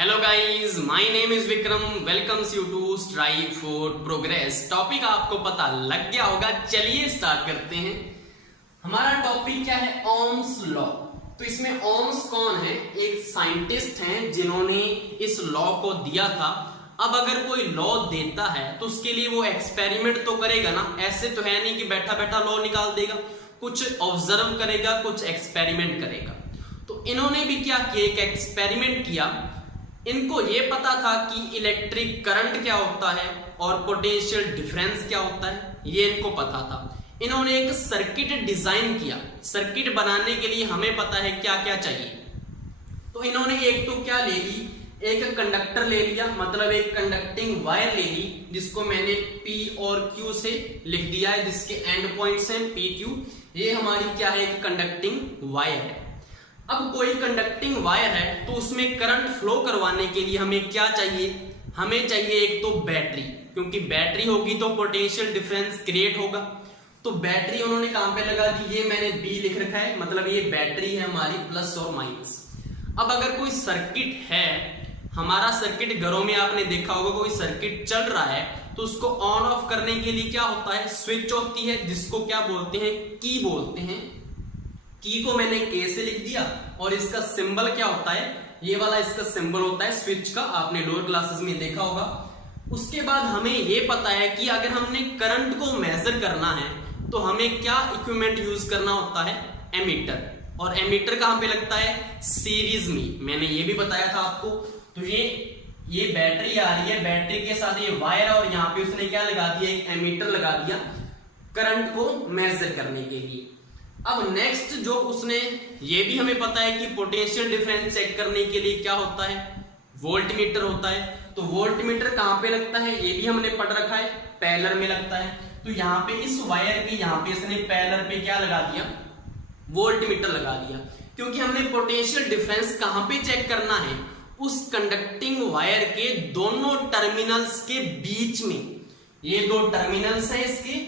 Hello guys, my name is Vikram. Welcomes you to strive for progress. Topic आपको पता लग गया होगा, चलिए स्टार्ट करते हैं। हमारा टॉपिक क्या है? Ohm's law. तो इसमें ओम्स कौन है? एक साइंटिस्ट हैं जिन्होंने इस लॉ को दिया था। अब अगर कोई लॉ देता है तो उसके लिए वो एक्सपेरिमेंट तो करेगा ना, ऐसे तो है नहीं कि बैठा बैठा लॉ निकाल देगा। कुछ ऑब्जर्व करेगा, कुछ एक्सपेरिमेंट करेगा। तो इन्होंने भी क्या किया, एक एक्सपेरिमेंट किया। इनको ये पता था कि इलेक्ट्रिक करंट क्या होता है और पोटेंशियल डिफरेंस क्या होता है, ये इनको पता था। इन्होंने एक सर्किट डिजाइन किया। सर्किट बनाने के लिए हमें पता है क्या क्या चाहिए। तो इन्होंने एक तो क्या ले ली, एक कंडक्टर ले लिया, मतलब एक कंडक्टिंग वायर ले ली, जिसको मैंने P और Q से लिख दिया है, जिसके एंड पॉइंट्स हैं P Q। ये हमारी क्या है? एक कंडक्टिंग वायर है। अब कोई कंडक्टिंग वायर है तो उसमें करंट फ्लो करवाने के लिए हमें क्या चाहिए? हमें चाहिए एक तो बैटरी, क्योंकि बैटरी होगी तो पोटेंशियल डिफरेंस क्रिएट होगा। तो बैटरी उन्होंने कहां पे लगा दी? ये मैंने B लिख रखा है, मतलब ये बैटरी है हमारी, प्लस और माइनस। अब अगर कोई सर्किट है, हमारा सर्किट घरों में आपने देखा होगा, कोई सर्किट चल रहा है तो उसको ऑन ऑफ करने के लिए क्या होता है? स्विच होती है, जिसको क्या बोलते हैं? की बोलते हैं। की को मैंने K से लिख दिया और इसका सिंबल क्या होता है? ये वाला इसका सिंबल होता है स्विच का, आपने लोअर क्लासेस में देखा होगा। उसके बाद हमें ये पता है कि अगर हमने करंट को मेजर करना है तो हमें क्या इक्विपमेंट यूज करना होता है? एमीटर। और एमीटर कहां पे लगता है? सीरीज में। मैंने ये भी बताया था आपको। तो ये बैटरी आ रही है, बैटरी के साथ ये वायर, और यहाँ पे उसने क्या लगा दिया? एक एमीटर लगा दिया करंट को मेजर करने के लिए। अब नेक्स्ट जो उसने, ये भी हमें पता है कि पोटेंशियल डिफरेंस चेक करने के लिए क्या होता है? वोल्टमीटर होता है। तो वोल्टमीटर कहां पे लगता है? ये भी हमने पढ़ रखा है, पैरेलल में लगता है। तो यहाँ पे इस वायर के यहाँ पे इसने पैरेलल पे क्या लगा दिया? वोल्टमीटर लगा दिया, क्योंकि हमने पोटेंशियल डिफरेंस कहां पे चेक करना है? उस कंडक्टिंग वायर के दोनों टर्मिनल्स के बीच में। ये दो टर्मिनल्स है, इसके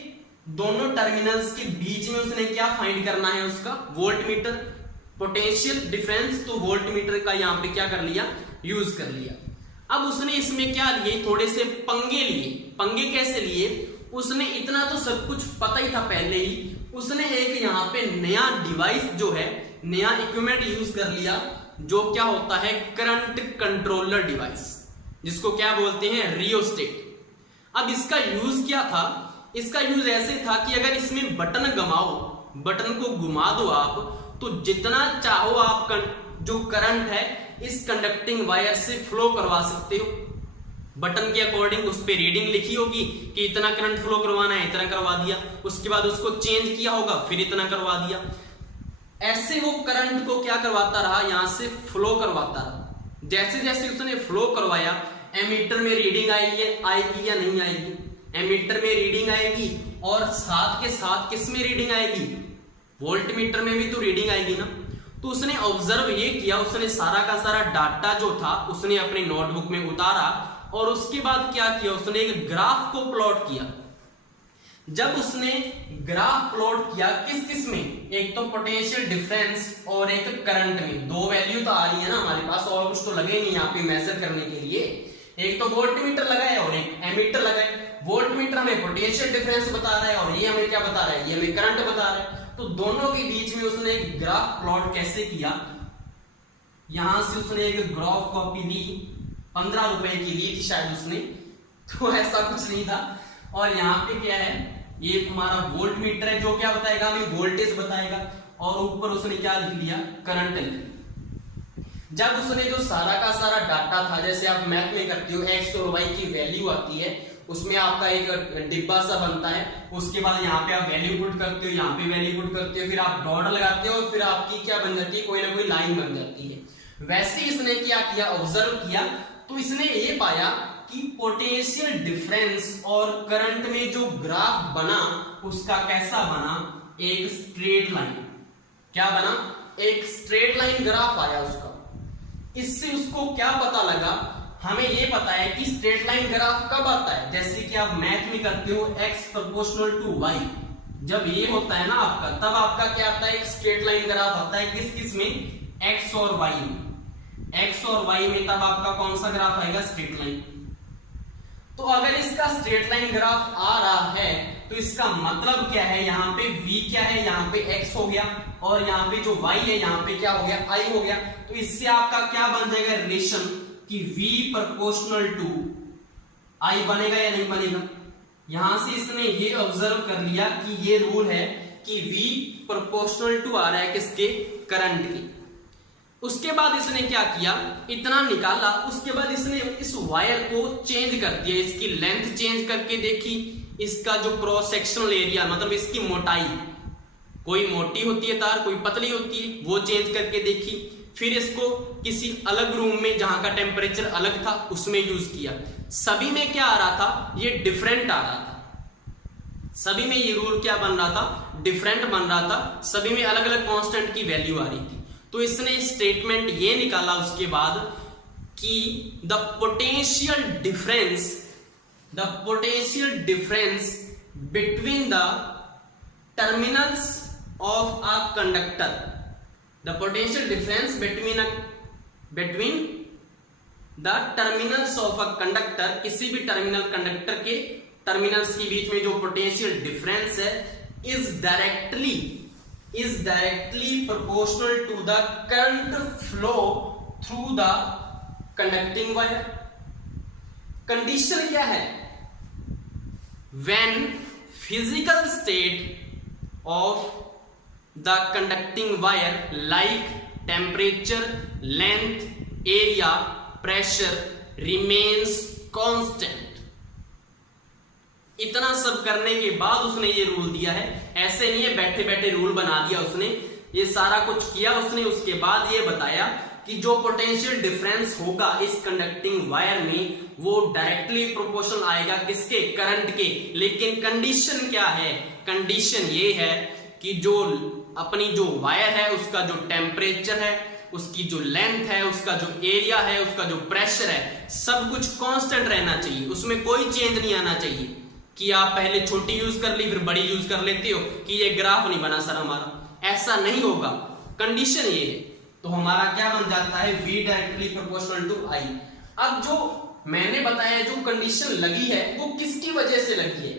दोनों टर्मिनल्स के बीच में उसने क्या फाइंड करना है? उसका वोल्टमीटर, पोटेंशियल डिफरेंस। तो वोल्टमीटर का यहां पे क्या कर लिया? यूज कर लिया। अब उसने इसमें क्या लिए? थोड़े से पंगे लिए। पंगे कैसे लिए? उसने इतना तो सब कुछ पता ही था पहले ही, उसने एक यहां पे नया डिवाइस जो है, नया इक्विपमेंट यूज कर लिया, जो क्या होता है? करंट कंट्रोलर डिवाइस, जिसको क्या बोलते हैं? रियोस्टेट। अब इसका यूज क्या था? इसका यूज ऐसे था कि अगर इसमें बटन घुमाओ, बटन को घुमा दो आप, तो जितना चाहो आप जो करंट है इस कंडक्टिंग वायर से फ्लो करवा सकते हो। बटन के अकॉर्डिंग उस पर रीडिंग लिखी होगी कि इतना करंट फ्लो करवाना है, इतना करवा दिया। उसके बाद उसको चेंज किया होगा, फिर इतना करवा दिया। ऐसे वो करंट को क्या करवाता रहा? यहां से फ्लो करवाता रहा। जैसे जैसे उसने फ्लो करवाया, एमीटर में रीडिंग आएगी या नहीं आएगी? एमीटर में रीडिंग आएगी, और साथ के साथ किस में रीडिंग आएगी? वोल्टमीटर में भी तो रीडिंग आएगी ना। तो उसने ऑब्जर्व ये किया, उसने सारा का सारा डाटा जो था उसने अपनी नोटबुक में उतारा, और उसके बाद क्या किया? उसने एक ग्राफ को प्लॉट किया। जब उसने ग्राफ प्लॉट किया, किस किस में? एक तो पोटेंशियल डिफरेंस और एक करंट में। दो वैल्यू तो आ रही है ना हमारे पास, और कुछ तो लगे नहीं यहाँ पे मेजर करने के लिए। एक तो वोल्टमीटर लगाए और एक एमीटर लगाए। वोल्टमीटर हमें पोटेंशियल डिफरेंस बता रहा है और ये हमें क्या बता रहा है? ये हमें करंट बता रहा है। तो दोनों के बीच में उसने एक ग्राफ प्लॉट कैसे किया? यहां से उसने एक ग्राफ कॉपी ली, 15 रुपए की ली थी शायद उसने, तो ऐसा कुछ नहीं था। और यहाँ पे क्या है? ये हमारा वोल्टमीटर है, जो क्या बताएगा? हमें वोल्टेज बताएगा। और ऊपर उसने क्या लिख लिया? करंट लिख लिया। जब उसने जो सारा का सारा डाटा था, जैसे आप मैथ में करते हो, एक्स और वाई की वैल्यू आती है, उसमें आपका एक डिब्बा सा बनता है। उसके बाद यहाँ पे आप वैल्यू पुट करते हो, यहाँ पे वैल्यू पुट करते हो, फिर आप डॉट लगाते हो, फिर आपकी क्या बन जाती है? कोई ना कोई लाइन बन जाती है। वैसे इसने क्या किया? ऑब्जर्व किया। तो इसने ये पाया कि पोटेंशियल डिफरेंस और करंट में जो ग्राफ बना, उसका कैसा बना? एक स्ट्रेट लाइन। क्या बना? एक स्ट्रेट लाइन ग्राफ आया उसका। इससे उसको क्या पता लगा? हमें ये पता है कि स्ट्रेट लाइन ग्राफ कब आता है? जैसे कि आप मैथ में करते हो, x प्रोपोर्शनल टू y। जब ये होता है ना आपका, तब आपका क्या आता है? एक स्ट्रेट लाइन ग्राफ आता है। किस किस में? x और y में। एक्स और वाई में, तब आपका कौन सा ग्राफ आएगा? Straight line. तो अगर इसका स्ट्रेट लाइन ग्राफ आ रहा है तो इसका मतलब क्या है? यहाँ पे v क्या है? यहाँ पे x हो गया, और यहाँ पे जो y है यहाँ पे क्या हो गया? I हो गया। तो इससे आपका क्या बन जाएगा रिलेशन कि v प्रोपोर्शनल टू I बनेगा या नहीं बनेगा? यहां से इसने ये ऑब्जर्व कर लिया कि ये रूल है कि v प्रोपोर्शनल टू आ रहा है किसके? करंट के। उसके बाद इसने क्या किया? इतना निकाला, उसके बाद इसने इस वायर को चेंज कर दिया, इसकी लेंथ चेंज करके देखी, इसका जो क्रॉस सेक्शनल एरिया मतलब इसकी मोटाई, कोई मोटी होती है तार, कोई पतली होती है, वो चेंज करके देखी। फिर इसको किसी अलग रूम में जहां का टेम्परेचर अलग था उसमें यूज किया। सभी में क्या आ रहा था? ये डिफरेंट आ रहा था। सभी में ये रूल क्या बन रहा था? डिफरेंट बन रहा था। सभी में अलग अलग कांस्टेंट की वैल्यू आ रही थी। तो इसने स्टेटमेंट ये निकाला उसके बाद कि the potential difference between the terminals of a conductor, the potential difference between the terminals of a conductor, किसी भी टर्मिनल कंडक्टर के टर्मिनल्स के बीच में जो पोटेंशियल डिफरेंस है is directly proportional to the current flow through the conducting wire. Condition क्या है? when physical state of the conducting wire like temperature, length, area, pressure remains constant. इतना सब करने के बाद उसने ये रूल दिया है। ऐसे नहीं है बैठे बैठे रूल बना दिया उसने, ये सारा कुछ किया उसने। उसके बाद ये बताया कि जो पोटेंशियल डिफरेंस होगा इस कंडक्टिंग वायर में वो डायरेक्टली प्रोपोर्शनल आएगा किसके? करंट के। लेकिन कंडीशन क्या है? कंडीशन ये है कि जो अपनी जो वायर है उसका जो टेम्परेचर है, उसकी जो लेंथ है, उसका जो एरिया है, उसका जो प्रेशर है, सब कुछ कांस्टेंट रहना चाहिए। उसमें कोई चेंज नहीं आना चाहिए कि आप पहले छोटी यूज कर ली फिर बड़ी यूज कर लेते हो कि ये ग्राफ नहीं बना सर हमारा, ऐसा नहीं होगा। कंडीशन ये है। तो हमारा क्या बन जाता है? v directly proportional to I। अब जो मैंने बताया जो कंडीशन लगी है वो किसकी वजह से लगी है?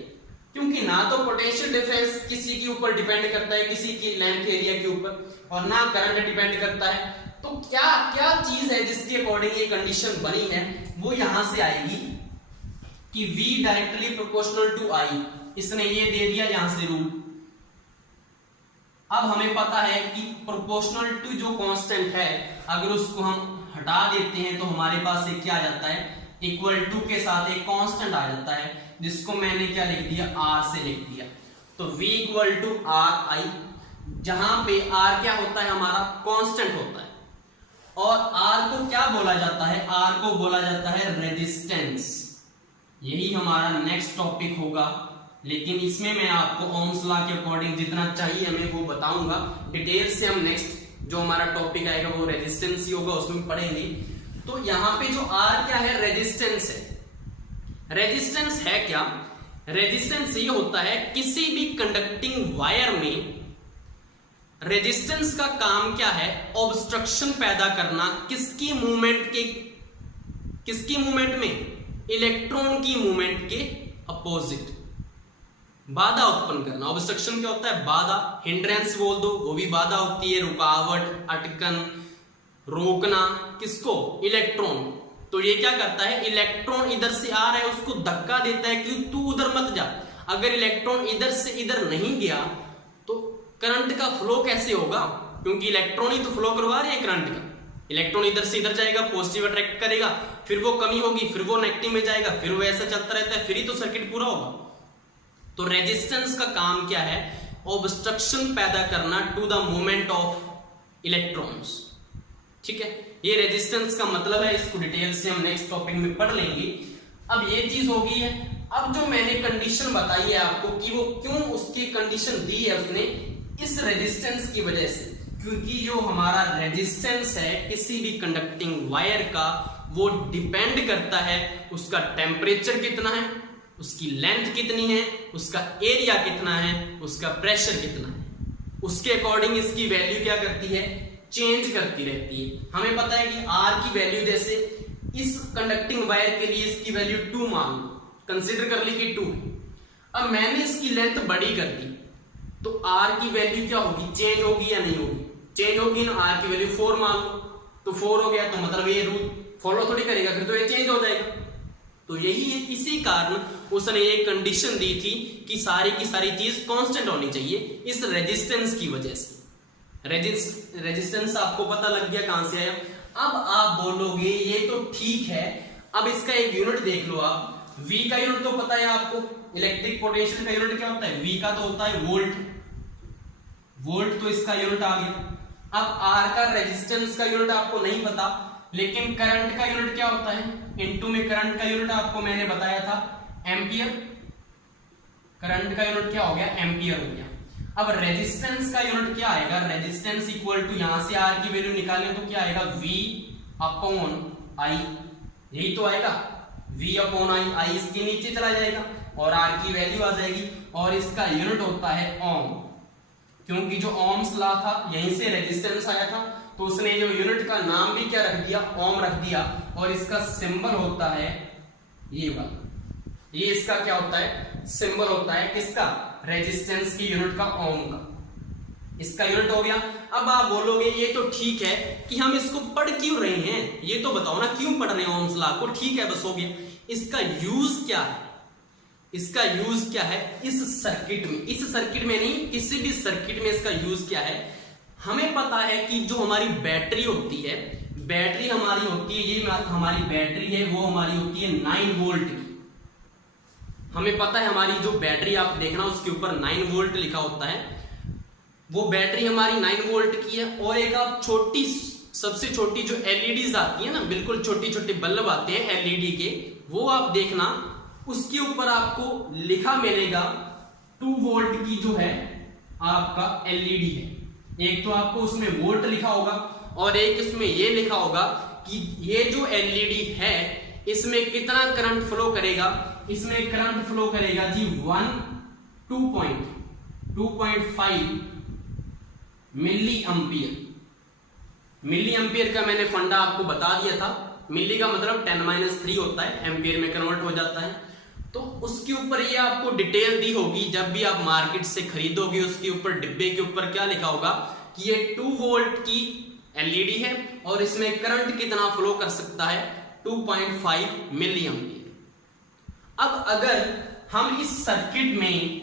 क्योंकि ना तो पोटेंशियल डिफरेंस किसी के ऊपर डिपेंड करता है, किसी की लेंथ एरिया के ऊपर, और ना करंट डिपेंड करता है। तो क्या क्या चीज है जिसके अकॉर्डिंग ये कंडीशन बनी है? वो यहां से आएगी कि v directly proportional to I। इसने ये दे दिया यहां से रूल। अब हमें पता है कि प्रोपोर्शनल टू जो कांस्टेंट है अगर उसको हम हटा देते हैं तो हमारे पास एक क्या आ जाता है? इक्वल टू के साथ एक कांस्टेंट आ जाता है, जिसको मैंने क्या लिख दिया? r से लिख दिया। तो v equal to r I, जहां पे r क्या होता है? हमारा कांस्टेंट होता है। और r को क्या बोला जाता है? r को बोला जाता है रेजिस्टेंस। यही हमारा नेक्स्ट टॉपिक होगा, लेकिन इसमें मैं आपको ओम्स लॉ के अकॉर्डिंग जितना चाहिए हमें वो बताऊंगा। डिटेल से हम नेक्स्ट जो हमारा टॉपिक आएगा वो रेजिस्टेंस ही होगा, उसमें पढ़ेंगे। तो यहाँ पे जो R क्या है? रेजिस्टेंस है। रेजिस्टेंस है क्या? रेजिस्टेंस ये होता है किसी भी कंडक्टिंग वायर में रेजिस्टेंस का काम क्या है? ऑब्स्ट्रक्शन पैदा करना। किसकी मूवमेंट में? इलेक्ट्रॉन की मूवमेंट के अपोजिट, बाधा उत्पन्न करना। ऑब्स्ट्रक्शन क्या होता है? बाधा। हिंड्रेंस बोल दो, वो भी बाधा होती है, रुकावट, अटकन, रोकना। किसको? इलेक्ट्रॉन। तो ये क्या करता है? इलेक्ट्रॉन इधर से आ रहा है उसको धक्का देता है कि तू उधर मत जा। अगर इलेक्ट्रॉन इधर से इधर नहीं गया तो करंट का फ्लो कैसे होगा? क्योंकि इलेक्ट्रॉन ही तो फ्लो करवा रहे हैं करंट का। इलेक्ट्रॉन इधर से इधर जाएगा, पॉजिटिव अट्रैक्ट करेगा, फिर वो कमी होगी, फिर वो नेगेटिव में जाएगा, फिर वो ऐसा चलता रहता है, फिर ही तो सर्किट पूरा होगा। तो रेजिस्टेंस का काम क्या है? ऑब्स्ट्रक्शन पैदा करना to the movement of electrons. ठीक है, ये रेजिस्टेंस का मतलब है। इसको डिटेल से हम नेक्स्ट टॉपिक में पढ़ लेंगे। अब ये चीज हो गई है। अब जो मैंने कंडीशन बताई है आपको कि वो क्यों उसकी कंडीशन दी है उसने, इस रेजिस्टेंस की वजह से। क्योंकि जो हमारा रेजिस्टेंस है किसी भी कंडक्टिंग वायर का, वो डिपेंड करता है उसका टेम्परेचर कितना है, उसकी लेंथ कितनी है, उसका एरिया कितना है, उसका प्रेशर कितना है। उसके अकॉर्डिंग इसकी वैल्यू क्या करती है? चेंज करती रहती है। हमें पता है कि आर की वैल्यू, जैसे इस कंडक्टिंग वायर के लिए इसकी वैल्यू 2 मान लो, कंसिडर कर ली कि 2 है। अब मैंने इसकी लेंथ बड़ी कर दी, तो आर की वैल्यू क्या होगी, चेंज होगी या नहीं होगी, चेंज होगी ना। आर की वैल्यू 4 मान लो, तो 4 हो गया, तो मतलब ये रूल फॉलो थोड़ी करेगा, फिर तो ये चेंज हो जाएगा। तो यही है, इसी कारण उसने ये कंडीशन दी थी कि सारी की सारी चीज कांस्टेंट होनी चाहिए, इस रेजिस्टेंस की वजह से। रेजिस्टेंस आपको पता लग गया कहां से आया। अब आप बोलोगे ये तो ठीक है, अब इसका एक यूनिट देख लो आप। V का यूनिट तो पता है आपको, इलेक्ट्रिक पोटेंशियल का यूनिट क्या होता है, V का तो होता है वोल्ट, वोल्ट तो इसका यूनिट आ गया। अब R का रेजिस्टेंस का यूनिट आपको नहीं पता, लेकिन करंट का यूनिट क्या होता है, इनटू में करंट का यूनिट आपको मैंने बताया था एम्पियर, करंट का यूनिट क्या हो गया, एम्पियर हो गया। अब रेजिस्टेंस का यूनिट क्या आएगा, रेजिस्टेंस इक्वल टू, यहां से R की वैल्यू निकालें तो क्या आएगा, V अपॉन I, यही तो आएगा, V अपॉन I इसके नीचे चला जाएगा और R की वैल्यू आ जाएगी, और इसका यूनिट होता है ओम, क्योंकि जो ओम्स लॉ था यहीं से रेजिस्टेंस आया था, तो उसने जो यूनिट का नाम भी क्या रख दिया, ओम रख दिया, और इसका सिंबल होता है ये वाला, ये इसका क्या होता है, सिंबल होता है किसका, रेजिस्टेंस की यूनिट का, ओम का, इसका यूनिट हो गया। अब आप बोलोगे ये तो ठीक है कि हम इसको पढ़ क्यों रहे हैं, ये तो बताओ ना, क्यों पढ़ रहे हैं ओम्स लॉ को, ठीक है बस हो गया। इसका यूज क्या है, इसका यूज क्या है इस सर्किट में, इस सर्किट में नहीं, किसी भी सर्किट में इसका यूज क्या है। हमें पता है कि जो हमारी बैटरी होती है, बैटरी हमारी होती है, ये हमारी बैटरी है, वो हमारी होती है 9 वोल्ट की। हमें पता है हमारी जो बैटरी, आप देखना उसके ऊपर 9 वोल्ट लिखा होता है, वो बैटरी हमारी 9 वोल्ट की है। और एक आप छोटी, सबसे छोटी जो एलईडीज आती है ना, बिल्कुल छोटी छोटी बल्ब आते हैं एलईडी के, वो आप देखना, उसके ऊपर आपको लिखा मिलेगा 2 वोल्ट की जो है आपका एलईडी है। एक तो आपको उसमें वोल्ट लिखा होगा, और एक इसमें ये लिखा होगा कि ये जो एलईडी है इसमें कितना करंट फ्लो करेगा, इसमें करंट फ्लो करेगा जी 2.5 मिली एम्पियर। मिली एम्पियर का मैंने फंडा आपको बता दिया था, मिली का मतलब 10-3 होता है, एम्पियर में कन्वर्ट हो जाता है। तो उसके ऊपर ये आपको डिटेल दी होगी, जब भी आप मार्केट से खरीदोगे उसके ऊपर डिब्बे के ऊपर क्या लिखा होगा कि ये 2 वोल्ट की एलईडी है और इसमें करंट कितना फ्लो कर सकता है, 2.5 मिली एम्पियर। अब अगर हम इस सर्किट में,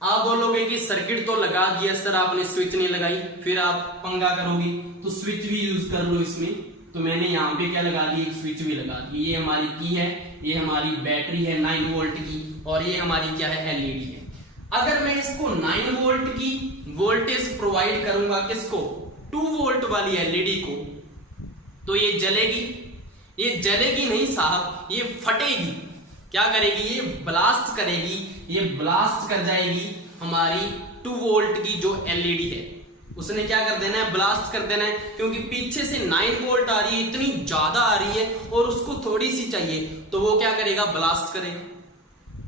आप बोलोगे कि सर्किट तो लगा दिया सर आपने, स्विच नहीं लगाई, फिर आप पंगा करोगे तो स्विच भी यूज कर लो इसमें। तो मैंने यहाँ पे क्या लगा दी, एक स्विच भी लगा दी। ये हमारी की है, ये हमारी बैटरी है 9 वोल्ट की, और ये हमारी क्या है, एलईडी है। अगर मैं इसको 9 वोल्ट की वोल्टेज प्रोवाइड करूंगा, किसको, 2 वोल्ट वाली एलईडी को, तो ये जलेगी, ये जलेगी नहीं साहब, ये फटेगी। क्या करेगी, ये ब्लास्ट करेगी, ये ब्लास्ट कर जाएगी हमारी 2 वोल्ट की जो एलईडी है, उसने क्या कर देना है, ब्लास्ट कर देना है, क्योंकि पीछे से 9 वोल्ट आ रही है, इतनी ज्यादा आ रही है और उसको थोड़ी सी चाहिए, तो वो क्या करेगा, ब्लास्ट करेगा।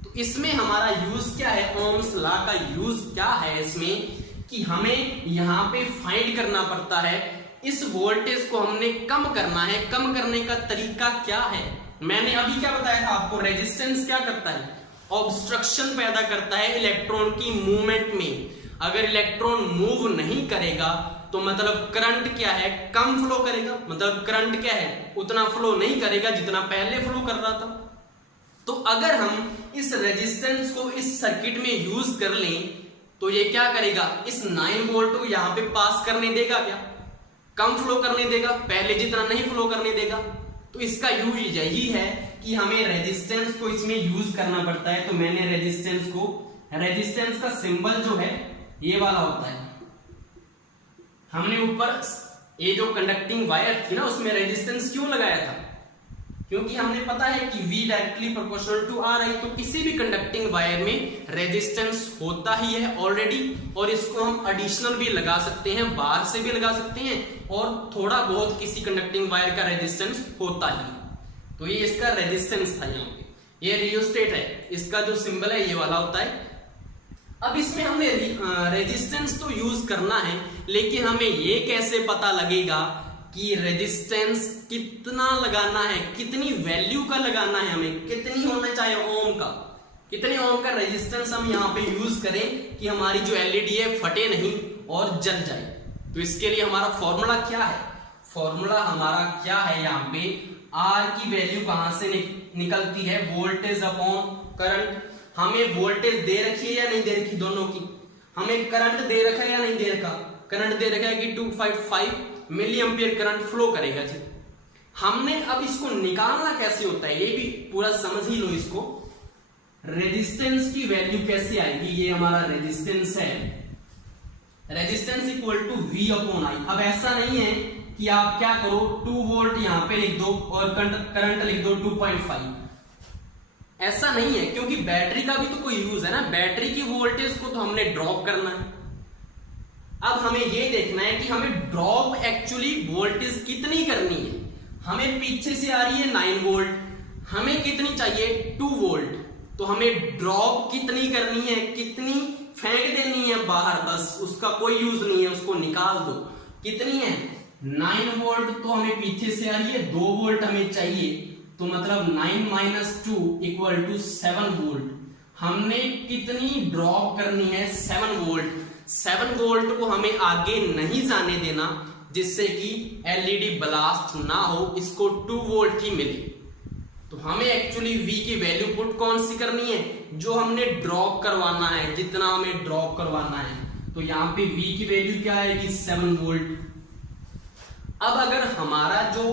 तो इसमें हमारा यूज क्या है, ओम्स लॉ का यूज क्या है इसमें, कि हमें यहां पे फाइंड करना पड़ता है, इस वोल्टेज को हमने कम करना है। कम करने का तरीका क्या है, मैंने अभी क्या बताया था आपको, रेजिस्टेंस क्या करता है, ऑब्स्ट्रक्शन पैदा करता है इलेक्ट्रॉन की मूवमेंट में। अगर इलेक्ट्रॉन मूव नहीं करेगा तो मतलब करंट क्या है, कम फ्लो करेगा, मतलब करंट क्या है, उतना फ्लो नहीं करेगा जितना पहले फ्लो कर रहा था। तो अगर हम इस रेजिस्टेंस को इस सर्किट में यूज कर लें तो ये क्या करेगा, इस 9 वोल्ट को यहां पे पास करने देगा, क्या कम फ्लो करने देगा, पहले जितना नहीं फ्लो करने देगा। तो इसका यूज यही है कि हमें रेजिस्टेंस को इसमें यूज करना पड़ता है। तो मैंने रेजिस्टेंस का सिंबल जो है ये वाला होता है। हमने ऊपर ये जो कंडक्टिंग वायर थी ना, उसमें रेजिस्टेंस क्यों लगाया था, क्योंकि हमने पता है कि V directly proportional to R है, तो किसी भी कंडक्टिंग वायर में रेजिस्टेंस होता ही है ऑलरेडी, और इसको हम एडिशनल भी लगा सकते हैं, बाहर से भी लगा सकते हैं, और थोड़ा बहुत किसी कंडक्टिंग वायर का रेजिस्टेंस होता ही है। तो ये इसका रेजिस्टेंस था। यहाँ पे ये रियोस्टेट है, इसका जो सिंबल है ये वाला होता है। अब इसमें हमने रेजिस्टेंस तो यूज करना है, लेकिन हमें ये कैसे पता लगेगा कि रेजिस्टेंस कितना लगाना है, कितनी वैल्यू का लगाना है, हमें कितनी होना चाहिए ओम का, कितने ओम का रेजिस्टेंस हम यहाँ पे यूज करें कि हमारी जो एलईडी है फटे नहीं और जल जाए। तो इसके लिए हमारा फॉर्मूला क्या है, फॉर्मूला हमारा क्या है, यहाँ पे आर की वैल्यू कहां से निकलती है, वोल्टेज अपॉन करंट। हमें वोल्टेज दे रखी है या नहीं दे रखी, दोनों की। हमें करंट दे रखा है या नहीं दे रखा, करंट दे रखा है कि 255 मिली एम्पियर करंट फ्लो करेगा जी। हमने अब इसको निकालना कैसे होता है, ये भी पूरा समझ ही लो इसको। रेजिस्टेंस की वैल्यू कैसे आएगी, ये हमारा रेजिस्टेंस है, resistance equal to V upon I। अब ऐसा नहीं है कि आप क्या करो 2 वोल्ट यहां पे लिख दो और करंट लिख दो 2.5, ऐसा नहीं है, क्योंकि बैटरी का भी तो कोई यूज है ना, बैटरी की वोल्टेज को तो हमने ड्रॉप करना है। अब हमें ये देखना है कि हमें ड्रॉप एक्चुअली वोल्टेज कितनी करनी है। हमें पीछे से आ रही है 9 वोल्ट, हमें कितनी चाहिए 2 वोल्ट, तो हमें ड्रॉप कितनी करनी है, कितनी फेंक देनी है बाहर, बस उसका कोई यूज नहीं है, उसको निकाल दो। कितनी है 9 वोल्ट, तो हमें पीछे से आ रही है 2 वोल्ट हमें चाहिए, तो मतलब 9 माइनस 2 इक्वल टू 7 वोल्ट। हमने कितनी ड्रॉप करनी है 7 वोल्ट। 7 वोल्ट को हमें आगे नहीं जाने देना, जिससे कि एलईडी ब्लास्ट ना हो, इसको 2 वोल्ट ही मिले। तो हमें एक्चुअली V की वैल्यू पुट कौन सी करनी है, जो हमने ड्रॉप करवाना है, जितना हमें ड्रॉप करवाना है। तो यहाँ पे V की वैल्यू क्या आएगी 7 वोल्ट। अब अगर हमारा जो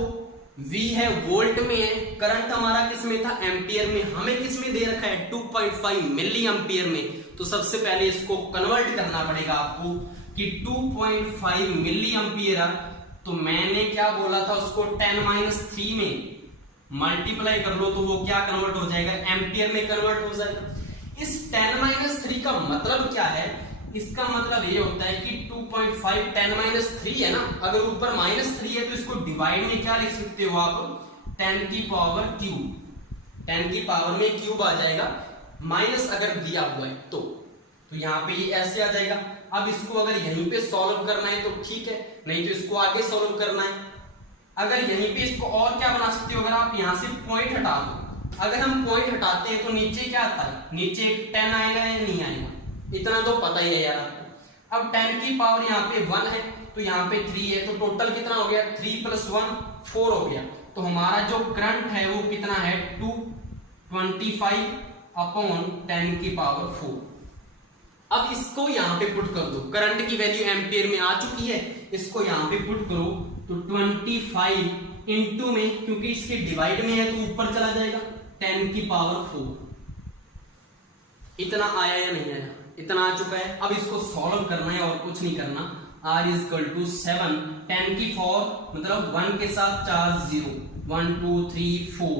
V है वोल्ट में है, करंट हमारा किस में था एम्पियर में, हमें किस में दे रखा है 2.5 मिली एम्पियर में, तो सबसे पहले इसको कन्वर्ट करना पड़ेगा आपको कि 2.5 मिली एम्पियर, तो मैंने क्या बोला था उसको 10-3 में मल्टीप्लाई कर लो, तो वो क्या कन्वर्ट हो जाएगा एम्पियर में कन्वर्ट हो जाएगा। इस 10-3 का मतलब क्या है, इसका मतलब ये होता है कि 2.5 10-3 है ना, अगर ऊपर -3 है तो इसको डिवाइड में क्या लिख सकते हो आप 10 की पावर क्यूब, 10 की पावर में क्यूब आ जाएगा, माइनस अगर दिया हुआ है तो यहाँ पे ये ऐसे आ जाएगा। अब इसको अगर यहीं पे सॉल्व करना है तो ठीक है, नहीं तो इसको आगे सॉल्व करना है। अगर यहीं पे इसको और क्या बना सकते हो, अगर आप यहाँ से पॉइंट हटा दो, अगर हम पॉइंट हटाते हैं तो नीचे क्या आता है, नीचे 10 आएगा या नहीं आएगा, इतना तो पता ही है यार आपको। अब 10 की पावर यहाँ पे 1 है, तो यहाँ पे 3 है, तो टोटल कितना हो गया 3 + 1 4 हो गया। तो हमारा जो करंट है वो कितना है 225 अपॉन 10 की पावर 4। अब इसको यहाँ पे पुट कर दो, करंट की वैल्यू एम्पियर में आ चुकी है, इसको यहाँ पे पुट करो तो 25 इंटू में, क्योंकि इसके डिवाइड में है तो ऊपर चला जाएगा 10 की पावर 4। इतना आया या नहीं आया, इतना आ चुका है। अब इसको सॉल्व करना है और कुछ नहीं करना। R = 7, 10 की 4 मतलब 1 के साथ 4 0, 1 2 3 4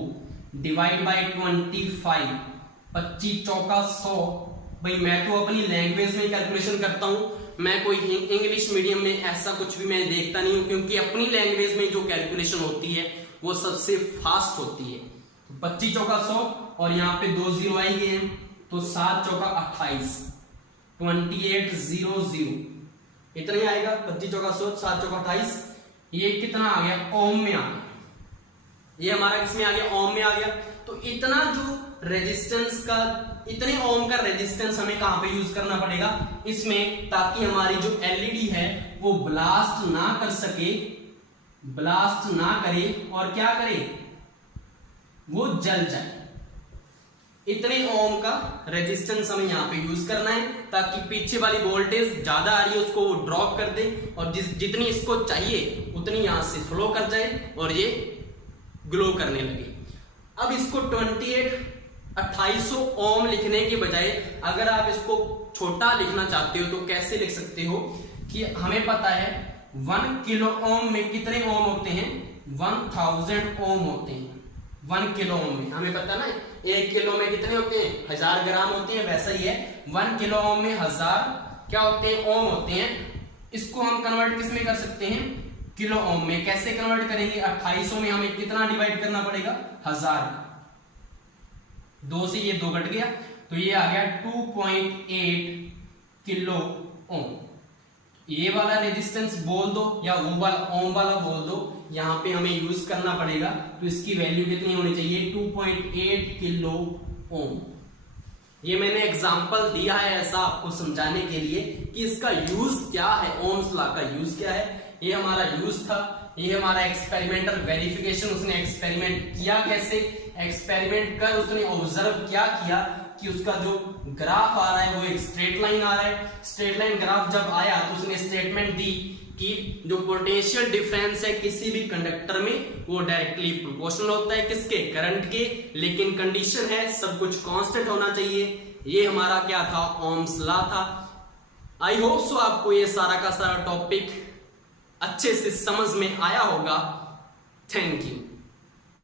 डिवाइड बाई 25, 25 चौका 100। भाई मैं तो अपनी लैंग्वेज में कैलकुलेशन करता हूं, मैं कोई इंग्लिश मीडियम में ऐसा कुछ भी मैं देखता नहीं हूं, क्योंकि अपनी लैंग्वेज में जो कैलकुलेशन होती है वो सबसे फास्ट होती है। 25 चौका 100 और यहाँ पे 2 0 आई गए हैं, तो 7 चौका 28, 2800 इतना ही आएगा। 25 चौका 100, 7 चौका 28, ये कितना आ गया ओम में आ गया, ये हमारा किसमें आ गया ओम में आ गया। तो इतना जो रेजिस्टेंस का, इतने ओम का रेजिस्टेंस हमें कहां पे यूज करना पड़ेगा इसमें, ताकि हमारी जो एलईडी है वो ब्लास्ट ना कर सके, ब्लास्ट ना करे और क्या करे वो जल जाए। इतने ओम का रेजिस्टेंस हमें यहाँ पे यूज करना है, ताकि पीछे वाली वोल्टेज ज्यादा आ रही है उसको वो ड्रॉप कर दे, और जितनी इसको चाहिए उतनी यहां से फ्लो कर जाए और ये ग्लो करने लगे। अब इसको 2800 ओम लिखने के बजाय अगर आप इसको छोटा लिखना चाहते हो तो कैसे लिख सकते हो कि हमें पता है 1 किलो ओम में कितने ओम होते हैं 1000 ओम होते हैं। 1 किलो ओम में हमें पता ना 1 किलो में कितने होते हैं 1000 ग्राम होते हैं, वैसा ही है 1 किलो ओम में 1000 क्या होते हैं ओम होते हैं। इसको हम कन्वर्ट किस में कर सकते हैं किलो ओम में। कैसे कन्वर्ट करेंगे 2800 में हमें कितना डिवाइड करना पड़ेगा 1000, 2 से ये 2 कट गया तो ये आ गया 2.8 किलो ओम। ये वाला रेजिस्टेंस बोल दो या वो वाला ओम वाला बोल दो, यहाँ पे हमें यूज करना पड़ेगा। तो इसकी वैल्यू कितनी होनी चाहिए, 2.8 किलो ओम। ये मैंने एग्जांपल दिया है ऐसा आपको समझाने के लिए कि इसका यूज क्या है, ओम्स लॉ का यूज क्या है। ये हमारा यूज था, ये हमारा एक्सपेरिमेंटल वेरिफिकेशन। उसने एक्सपेरिमेंट किया कैसे, एक्सपेरिमेंट कर उसने ऑब्जर्व क्या किया कि उसका जो ग्राफ आ रहा है वो एक स्ट्रेट लाइन आ रहा है। स्ट्रेट लाइन ग्राफ जब आया तो उसने स्टेटमेंट दी कि जो पोटेंशियल डिफरेंस है किसी भी कंडक्टर में वो डायरेक्टली प्रोपोर्शनल होता है किसके, करंट के, लेकिन कंडीशन है सब कुछ कांस्टेंट होना चाहिए। ये हमारा क्या था, ओम्स लॉ था। आई होप सो आपको ये सारा का सारा टॉपिक अच्छे से समझ में आया होगा। Thank you.